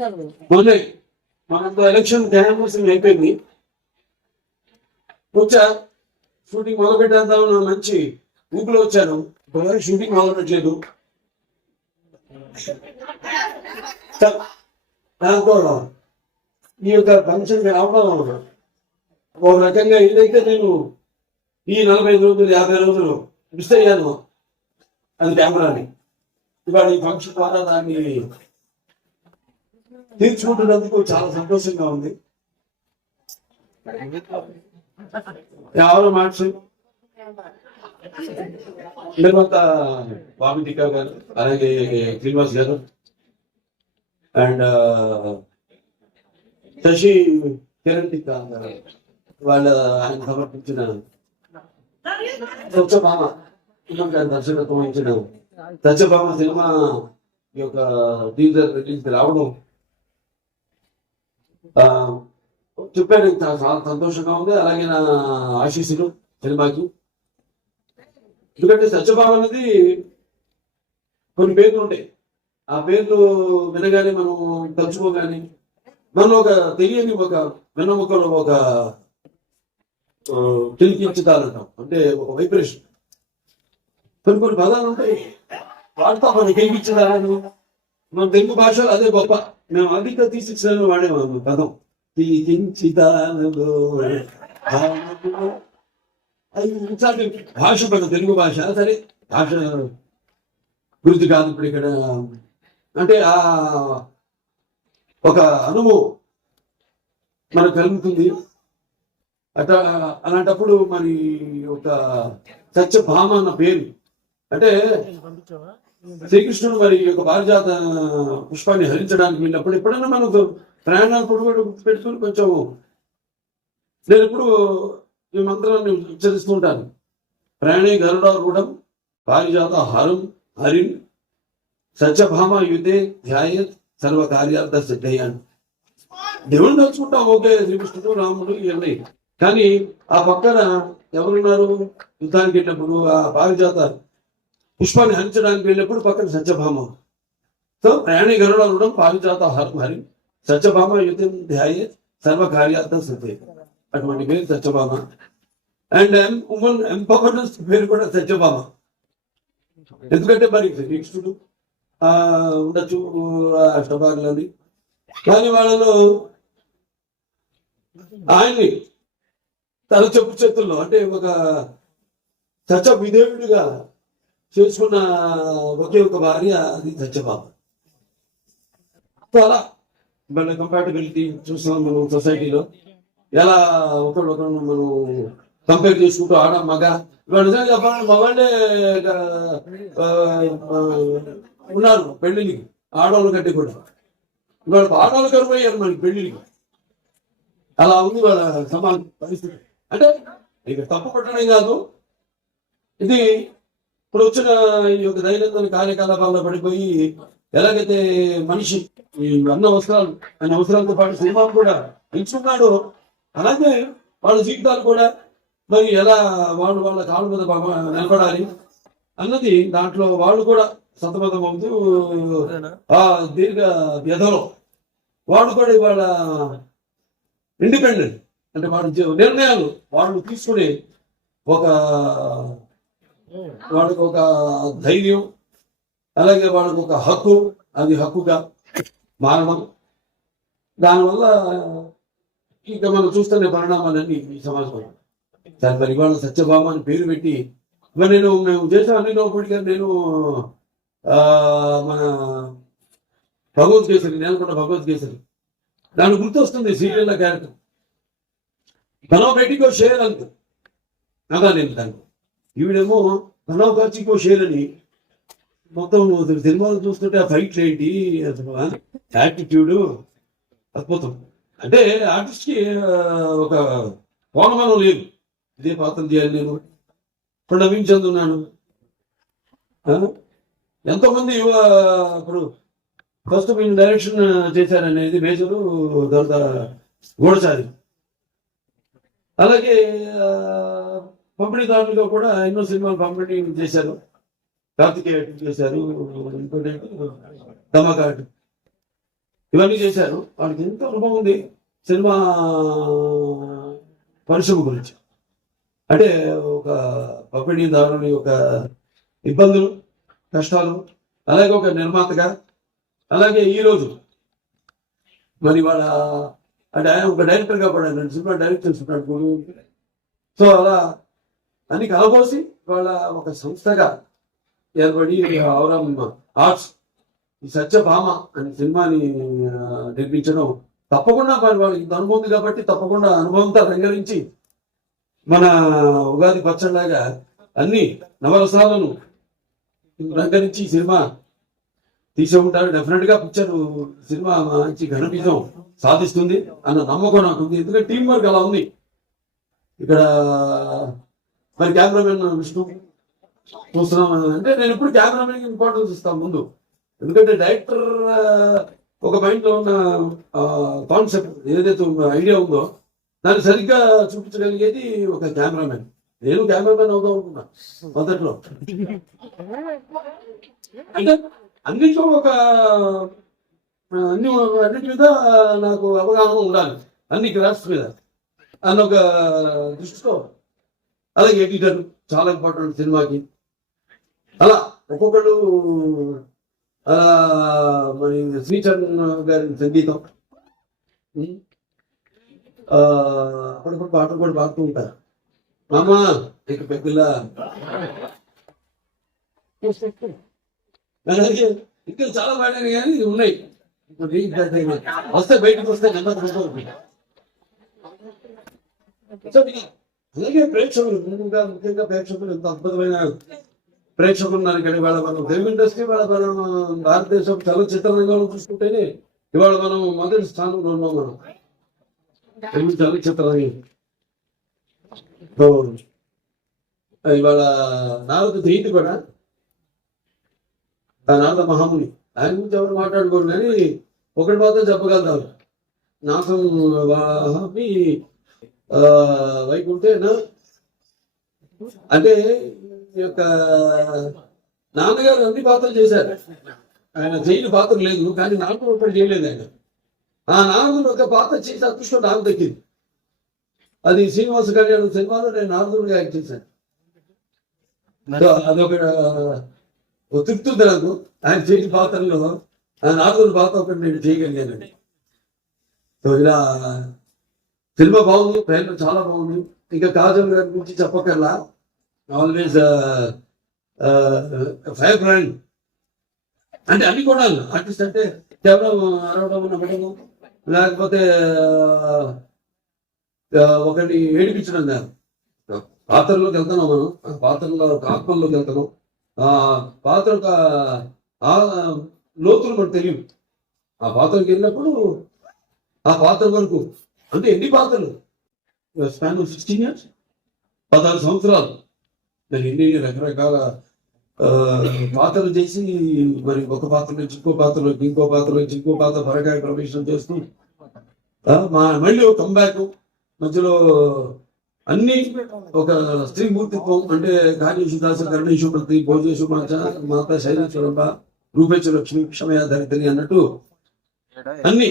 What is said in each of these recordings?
మొన్నే మనకు election canvassing అయిపోయింది. వచ్చా షూటింగ్ మొదలు పెట్టేద్దాం మంచి ఊపిలో వచ్చాను. ఇప్పటివరకు షూటింగ్ మొదలు పెట్టలేదు. దాంతో ఈ యొక్క ఫంక్షన్ రావడం ఒక రకంగా ఏదైతే నేను ఈ 45 రోజులు 50 రోజులు మిస్ అయ్యాను అది కెమెరాని, ఇవాళ ఈ ఫంక్షన్ ద్వారా దాన్ని తీర్చుకుంటున్నందుకు చాలా సంతోషంగా ఉంది. ఎవరో మార్చి నిర్మాత వామిటికా గారు, అలాగే శ్రీనివాస్ గారు అండ్ శశి కిరణ్ టిక్కా వాళ్ళ ఆయన సమర్పించిన సత్యభామ గారి దర్శకత్వం వహించిన సత్యభామ సినిమా యొక్క టీజర్ రిలీజ్ రావడం చెప్పాను, చాలా సంతోషంగా ఉంది. అలాగే నా ఆశీస్సులు సినిమాకి. ఎందుకంటే సత్యభామ అనేది కొన్ని పేర్లు ఉంటాయి, ఆ పేర్లు వినగానే మనం తలుచుకోగానే మనం ఒక తెలియని ఒక వెన్నముకలో ఒక తెలికించుతారంటాం, అంటే ఒక వైబ్రేషన్. కొన్ని పదాలు ఉంటాయి వాడతాం, మనం తెలిపించదాను. మన తెలుగు భాషలో అదే గొప్ప. మేము అధిక తీసిక్స్లో వాడేవాము పదం భాష, మన తెలుగు భాష. సరే భాష గురించి కాదు ఇప్పుడు ఇక్కడ, అంటే ఆ ఒక అనుభవం మనకు కలుగుతుంది. అట్లా అలాంటప్పుడు మరి ఒక సత్యభామ అన్న పేరు, అంటే శ్రీకృష్ణుడు మరి ఒక పారిజాత పుష్పాన్ని హరించడానికి వెళ్ళినప్పుడు ఎప్పుడైనా మనకు ప్రయాణాలు కూడా పెట్టుకుని కొంచెం నేను ఎప్పుడు ఈ మంత్రాన్ని ఉచ్చరిస్తూ ఉంటాను. ప్రాణి గరుడారూఢం పారిజాత హరం హరిం సత్యభామ యుద్ధే ధ్యాయత్ సర్వకార్యార్థ సిద్ధయ్యాను. దేవుని తలుచుకుంటాం, ఓకే, శ్రీకృష్ణుడు రాముడు ఇవన్నీ. కానీ ఆ పక్కన ఎవరున్నారు? యుద్ధానికి వెళ్ళినప్పుడు ఆ పారిజాత పుష్పాన్ని హరించడానికి వెళ్ళినప్పుడు పక్కన సత్యభామ. సో ప్రయాణి గరుడారూఢం పారిజాత హరం హరిం సత్యభామ యుద్ధం ధ్యాయత్ సర్వకార్యార్థ సిద్ధయ్య. అటువంటి పేరు సత్యభామ. అండ్ ఉమెన్ ఎంపవర్నెస్ పేరు కూడా సత్యభామ. ఎందుకంటే మరి శ్రీకృష్ణుడు ఉండొచ్చు అష్టభాగాలని, కానీ వాళ్ళలో ఆయన్ని తన చెప్పు చేతుల్లో, అంటే ఒక సత్య విధేయుడిగా చేసుకున్న ఒకే ఒక భార్య, అది సత్యభామ. అలా మన కంపాటబిలిటీ చూస్తున్నాం మనం సొసైటీలో. ఎలా ఒకళ్ళు మనం కంపేర్ చేసుకుంటూ ఆడ మగ, ఇవాళ నిజంగా చెప్పాలంటే మగాళ్ళే ఉన్నారు పెళ్లికి ఆడవాళ్ళ కంటే కూడా. ఇవాళ ఆడవాళ్ళు కరువయ్యారు మనకి పెళ్లికి. అలా ఉంది వాళ్ళ సమాజ పరిస్థితి. అంటే ఇక తప్పు పట్టడం కాదు, ఇది ఇప్పుడు వచ్చిన ఈ యొక్క దైనందిన కార్యకలాపాల్లో పడిపోయి ఎలాగైతే మనిషి ఈ అన్న వస్త్రాలు ఆయన అవసరాలతో పాటు సినిమా కూడా ఎంచుకున్నాడు, అలాగే వాళ్ళ జీవితాలు కూడా మరి ఎలా వాళ్ళు వాళ్ళ కాళ్ళ మీద నిలబడాలి అన్నది దాంట్లో వాళ్ళు కూడా సతమతం అవుతూ ఆ దీర్ఘ వ్యధలో వాళ్ళు కూడా ఇవాళ ఇండిపెండెంట్, అంటే వాళ్ళ నిర్ణయాలు వాళ్ళు తీసుకునే వాళ్ళకు ఒక ధైర్యం, అలాగే వాళ్ళకు ఒక హక్కు, అది హక్కుగా మారడం. దానివల్ల ఇక మనం చూస్తున్న పరిణామాలన్నీ ఈ సమాజంలో. దాని మరి ఇవాళ సత్యభామ అని పేరు పెట్టి ఇవాళ మేము చేసిన అన్నిలోపటిగా నేను మన భగవద్గీతని నేనుకున్న భగవద్గీతని దాని గుర్తు వస్తుంది సీరియల్ క్యారెక్టర్ బనావ్ బేటీకో షేర్ అంత అదా నేను దాన్ని. ఈవిడేమో బనావ్ కాచికో షేర్ అని మొత్తం సినిమాలు చూస్తుంటే ఆ ఫైట్లు ఏంటి, యాటిట్యూడ్ అద్భుతం. అంటే ఆర్టిస్ట్ కి ఒక కోణమానం లేదు, ఇదే పాత్ర చేయాలి. నేను ఇప్పుడు నవ్వించేందున్నాను. ఎంతో మంది ఇప్పుడు ఫస్ట్ మీరు డైరెక్షన్ చేశారనేది మేజరు, తర్వాత గూఢచారి, అలాగే పంపిణీదారులుగా కూడా ఎన్నో సినిమాలు పంపిణీ చేశారు. కార్తికేయ చేశారు, ఇంకోటి ధమాకా. ఇవన్నీ చేశారు. వాళ్ళకి ఎంత అనుభవం ఉంది సినిమా పరిశ్రమ గురించి. అంటే ఒక పంపిణీదారుని యొక్క ఇబ్బందులు, కష్టాలు, అలాగే ఒక నిర్మాతగా, అలాగే ఈరోజు మరి వాళ్ళ అంటే ఆయన ఒక డైరెక్టర్గా పడాను, సినిమా డైరెక్ట్ చేస్తున్నాడు. సో అలా అన్ని కలబోసి వాళ్ళ ఒక సంస్థగా ఏర్పడి ఔరం ఆర్ట్స్ ఈ సత్యభామ అనే సినిమాని నిర్మించడం తప్పకుండా మరి వాళ్ళకి అనుభవం ఉంది కాబట్టి తప్పకుండా అనుభవంతో రంగరించి మన ఉగాది పచ్చడిలాగా అన్ని నవరసాలను రంగరించి సినిమా తీసే ఉంటారు. డెఫినెట్ గా పిక్చర్ సినిమా మంచి ఘన విజయం సాధిస్తుంది అన్న నమ్మకం నాకు ఉంది. ఎందుకంటే టీం వర్క్ అలా ఉంది. ఇక్కడ మరి కెమెరామెన్ విష్ణు చూస్తున్నాం అంటే నేను ఎప్పుడు కెమెరామెన్ ఇంపార్టెన్స్ ఇస్తాను ముందు. ఎందుకంటే డైరెక్టర్ ఒక మైండ్ లో ఉన్న కాన్సెప్ట్ ఏదైతే ఐడియా ఉందో దాన్ని సరిగ్గా చూపించగలిగేది ఒక కెమెరామెన్. నేను కెమెరామెన్ అవుదాం అనుకున్నా మొదట్లో. అంటే అన్నింటిలో అన్నిటి మీద నాకు అవగాహన ఉండాలి, అన్ని క్రాఫ్ట్స్ మీద అన్న ఒక దృష్టితో. అలాగే ఎడిటర్ చాలా ఇంపార్టెంట్ సినిమాకి. అలా ఒక్కొక్కడు మరి శ్రీచరణ్ గారి సంగీతం, అప్పుడప్పుడు పాటలు కూడా పాడుతూ ఉంటారు. మామా ఇక పెద్దలా ఇంకా చాలా పాడాను కానీ ఉన్నాయి, వస్తే బయటకు వస్తే అలాగే ప్రేక్షకులు ముఖ్యంగా ప్రేక్షకులు ఎంత అద్భుతమైన ప్రేక్షకులు ఉన్నారు ఇక్కడ. ఇవాళ మనం తెలుగు ఇండస్ట్రీ, ఇవాళ మనం భారతదేశం చలనచిత్ర రంగంలో చూసుకుంటేనే ఇవాళ మనం మొదటి స్థానంలో ఉన్నాం. మనం తెలుగు చలనచిత్ర రంగం ఇవాళ నారద జయంతి కూడా, నారద మహాముని, ఆయన గురించి ఎవరు మాట్లాడుకోరు కానీ ఒకటి మాత్రం చెప్పగలుగుతారు. నాసం వాహమి వైకుంఠేనా అంటే ఈ యొక్క నాన్నగారు అన్ని పాత్రలు చేశారు. ఆయన చేయని పాత్ర లేదు కానీ నాకు ఒకటి చేయలేదు ఆయన. ఆ నారదుడు ఒక పాత్ర చేసి అదృష్టం నాకు దక్కింది. అది శ్రీనివాస కళ్యాణ్ సినిమాలో నేను నారదుడిగా యాక్ట్ చేశాను. అదొక తృప్తుంది నాకు. ఆయన చేయని పాత్రలో ఆ నారదుడి పాత్ర ఒకటి నేను చేయగలిగానండి. సో ఇలా సినిమా బాగుంది, ప్రయత్నం చాలా బాగుంది. ఇంకా కాజల్ గారి గురించి చెప్పకల్లా, ఆల్వేస్ ఫైర్ బ్రాండ్ అంటే అన్ని కూడా ఆర్టిస్ట్ అంటే కేవలం అరవడం నమ్మడం లేకపోతే ఒకటి ఏడిపించడం కాదు. పాత్రలోకి వెళ్తున్నాం మనం, పాత్రలో ఆత్మల్లోకి వెళ్తున్నాం. పాత్ర ఒక లోతులు మనకు తెలియదు. ఆ పాత్రకి వెళ్ళినప్పుడు ఆ పాత్ర వరకు అంటే ఎన్ని పాత్రలు స్పాన్ 16 years 16 సంవత్సరాలు నేను ఎన్ని రకరకాల పాత్రలు చేసి మరి ఒక పాత్ర నుంచి ఇంకో పాత్రలోకి, ఇంకో పాత్ర నుంచి ఇంకో పాత్ర పరకాయ ప్రవేశం చేస్తూ మళ్ళీ ఒక కంబ్యాక్ మధ్యలో అన్ని ఒక స్త్రీ మూర్తిత్వం అంటే కార్యేషు దాస కర్ణేషు ప్రతి భోజేషు మాత శైలేశ్వరమ్మ రూపేశ్వర లక్ష్మి క్షమయా ధరిత్రి అన్నట్టు అన్ని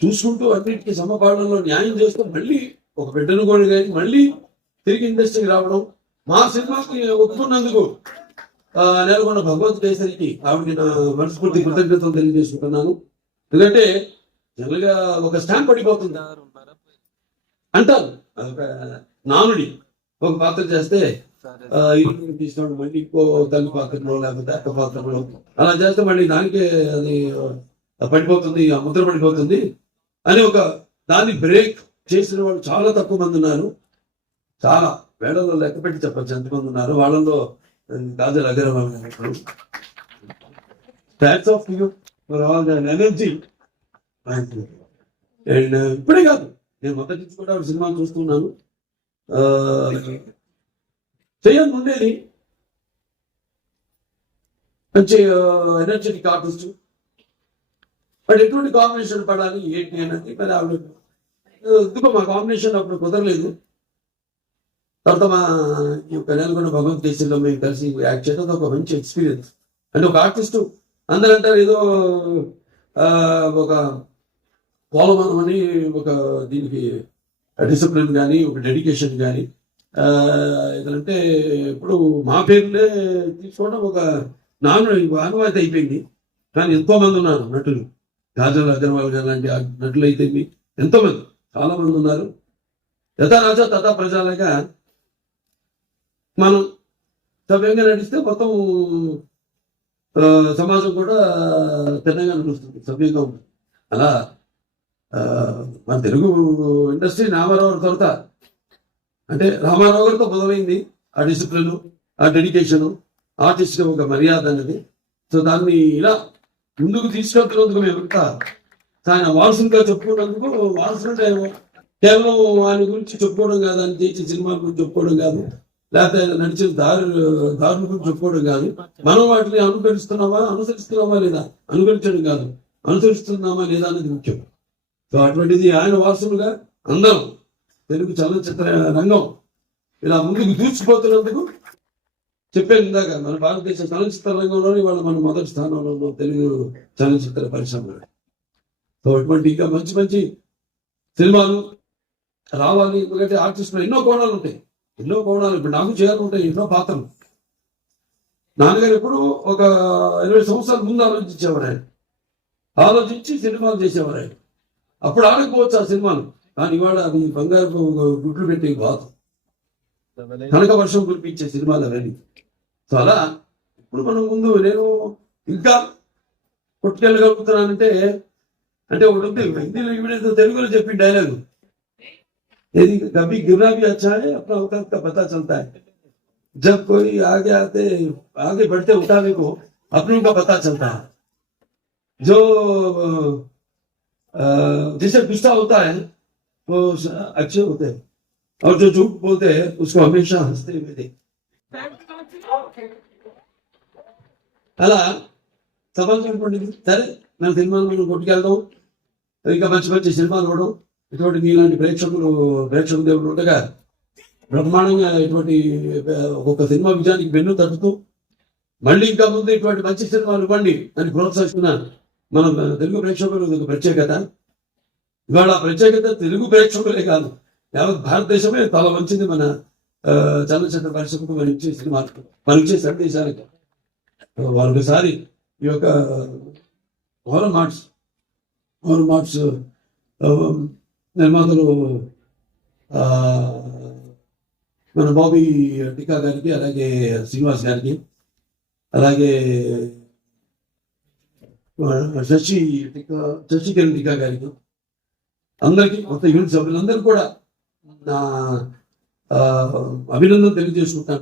చూసుకుంటూ అన్నిటికీ సమపాలనలో న్యాయం చేస్తూ మళ్ళీ ఒక బిడ్డను కూడా కానీ మళ్ళీ తిరిగి ఇండస్ట్రీకి రావడం, మా సినిమాకి ఒప్పుకున్నందుకు నెలకొన్న భగవద్గీతకి ఆవిడకి నా మనస్ఫూర్తి కృతజ్ఞతలు తెలియజేసుకుంటున్నాను. ఎందుకంటే జనరల్ గా ఒక స్టాంప్ పడిపోతుంది అంటారు, అదొక నానుడి. ఒక పాత్ర చేస్తే తీసినప్పుడు మళ్ళీ ఇంకో తల్లి పాత్రలో లేకపోతే అక్క పాత్రలో అలా చేస్తే మళ్ళీ దానికే అది పడిపోతుంది, ఆ ముద్ర పడిపోతుంది అని ఒక దాన్ని బ్రేక్ చేసిన వాళ్ళు చాలా తక్కువ మంది ఉన్నారు. చాలా వేళల్లో లెక్క పెట్టి చెప్పచ్చు ఎంతమంది ఉన్నారు. వాళ్ళలో కాజల్ అగర్వాల్ ఎనర్జీ. అండ్ ఇప్పుడే కాదు, నేను మొదటి నుంచి కూడా సినిమాలు చూస్తున్నాను. చేయాలని ఉండేది, మంచి ఎనర్జెటిక్ ఆర్టిస్ట్. బట్ ఎటువంటి కాంబినేషన్ పడాలి ఏంటి అనేది మరి ఆవిడ ఎందుకో మా కాంబినేషన్ అప్పుడు కుదరలేదు. తర్వాత మా ఈ యొక్క నెలకొండ భగవద్గీతలో మేము కలిసి యాక్ట్ చేయడం ఒక మంచి ఎక్స్పీరియన్స్. అంటే ఒక ఆర్టిస్ట్ అందరూ అంటారు ఏదో ఒక పోలవనం అని ఒక దీనికి డిసిప్లిన్ కానీ ఒక డెడికేషన్ కానీ ఏంటంటే ఇప్పుడు మా పేర్లే తీసుకోవడం ఒక ఆనవాయితీ అయిపోయింది. కానీ ఎంతో మంది ఉన్నారు నటులు, కాజల్ అగర్వాల్ గారు లాంటి నటులు అయితే ఎంతో మంది, చాలా మంది ఉన్నారు. యథా రాజా తథా ప్రజలుగా మనం సవ్యంగా నడిస్తే మొత్తం సమాజం కూడా తిన్నగా నడుస్తుంది, సవ్యంగా ఉంటుంది. అలా మన తెలుగు ఇండస్ట్రీ రామారావు తర్వాత అంటే రామారావు గారితో మొదలైంది ఆ డిసిప్లిన్, ఆ డెడికేషను, ఆర్టిస్ట్ ఒక మర్యాద అనేది. సో దాన్ని ఇలా ముందుకు తీసుకెళ్తున్నందుకు మేమంతా ఆయన వారసులుగా చెప్పుకున్నందుకు, వారసులు కేవలం ఆయన గురించి చెప్పుకోవడం కాదు, ఆయన చేసే సినిమాల గురించి చెప్పుకోవడం కాదు, లేకపోతే నడిచిన దారుల గురించి చెప్పుకోవడం కాదు. మనం వాటిని అనుసరిస్తున్నామా లేదా, అనుకరించడం కాదు, అనుసరిస్తున్నామా లేదా అనేది ముఖ్యం. సో అటువంటిది ఆయన వారసులుగా అందరం తెలుగు చలనచిత్ర రంగం ఇలా ముందుకు దూచిపోతున్నందుకు చెప్పాను ఇందాక, మన భారతదేశ చలనచిత్ర రంగంలోనే వాళ్ళు మన మొదటి స్థానంలో ఉన్నాం తెలుగు చలనచిత్ర పరిశ్రమలో. సో ఇటువంటి ఇంకా మంచి మంచి సినిమాలు రావాలి. ఎందుకంటే ఆర్టిస్టులు ఎన్నో కోణాలు ఉంటాయి, ఎన్నో కోణాలు. ఇప్పుడు నాకు చేయాలంటాయి ఎన్నో పాత్రలు. నాన్నగారు ఎప్పుడు ఒక 20 సంవత్సరాల ముందు ఆలోచించేవారు. ఆయన ఆలోచించి సినిమాలు చేసేవారు. ఆయన అప్పుడు ఆడకపోవచ్చు ఆ సినిమాలు, కానీ ఇవాళ అది బంగారు గుడ్లు పెట్టే బాధ, కనక వర్షం కురిపించే సినిమాలు అవన్నీ. సో అలా ఇప్పుడు మనం ముందు నేను ఇంకా కొట్టుకెళ్ళగలుగుతున్నానంటే అంటే ఒకటి ఉంది హిందీలో ఈవిడేదో తెలుగులో చెప్పి డైలాగు, ఏది कभी गिरना भी अच्छा है अपना औकात का पता चलता है, जब कोई आगे बढ़ते उठावे को अपनों का पता चलता है, जो जिसे गुस्सा होता है वो अच्छे होते हैं और जो झूठ बोलते हैं उसको हमेशा हंसते हुए देख. అలా సమాజం పండుగ సరే మన సినిమాలు మనం కొట్టుకెళ్దాం, ఇంకా మంచి మంచి సినిమాలు ఇవ్వడం. ఇటువంటి మీలాంటి ప్రేక్షక దేవుడు ఉండగా బ్రహ్మాండంగా ఇటువంటి ఒక్కొక్క సినిమా విజయానికి వెన్ను తట్టుతూ మళ్ళీ ఇంకా ముందు ఇటువంటి మంచి సినిమాలు ఇవ్వండి అని ప్రోత్సహిస్తున్నాను. మన తెలుగు ప్రేక్షకులు ప్రత్యేకత. ఇవాళ ప్రత్యేకత తెలుగు ప్రేక్షకులే కాదు, యావత్ భారతదేశమే తల వంచింది మన చలనచిత్ర పరిశ్రమకు మనం ఇచ్చే సినిమాలు, మనం ఇచ్చే సందేశానికి. ఒకసారి ఈ యొక్క హోరర్ మార్ట్స్ నిర్మాతలు మన బాబీ టికా గారికి, అలాగే శ్రీనివాస్ గారికి, అలాగే శశికిరణ్ టికా గారికి, అందరికీ కొత్త యూనిట్ సభ్యులందరూ కూడా నా అభినందన తెలియజేసుకుంటాను.